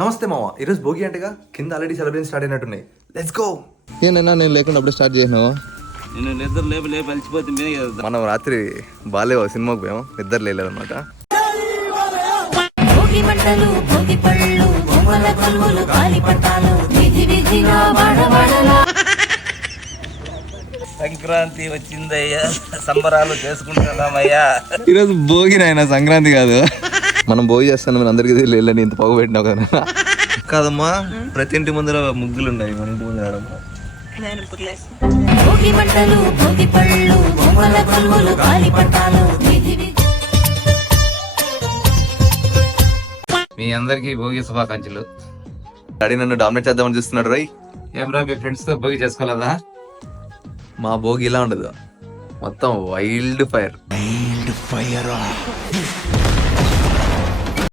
నమస్తే మామ, ఈరోజు భోగి అంటేగా కింద ఆల్రెడీ సెలబ్రేషన్ స్టార్ట్ అయినట్టున్నాయి. Let's go. ఏనన్నా నేను లేకుండా అప్పుడే స్టార్ట్ చేసినావు? నేను నిద్ర లేపి అలిచిపోతుంది. మనం రాత్రి బాలేవా సినిమాకి పోయాం, నిద్ర లేదనమాట. సంక్రాంతి వచ్చిందయ్యా, సంబరాలు చేసుకుంటున్నామయ్యా. ఈరోజు భోగి నాయన, సంక్రాంతి కాదు. మనం భోగి చేస్తాను, మీరు అందరికీ తెలియని ఇంత పొగ పెట్టినావు కదా. కాదమ్మా, ప్రతి ఇంటి ముందర ముగ్గులు ఉన్నాయి, మన ఇంటి ముందర ఆడమ్మా. మీ అందరికి భోగి శుభాకాంక్షలు. డాడీ నన్ను డామినేట్ చేద్దామని చూస్తున్నాడు. రై ఏమరా మీ ఫ్రెండ్స్ తో భోగి చేసుకోలేదా? మా భోగి ఇలా ఉండదు, మొత్తం వైల్డ్ ఫైర్.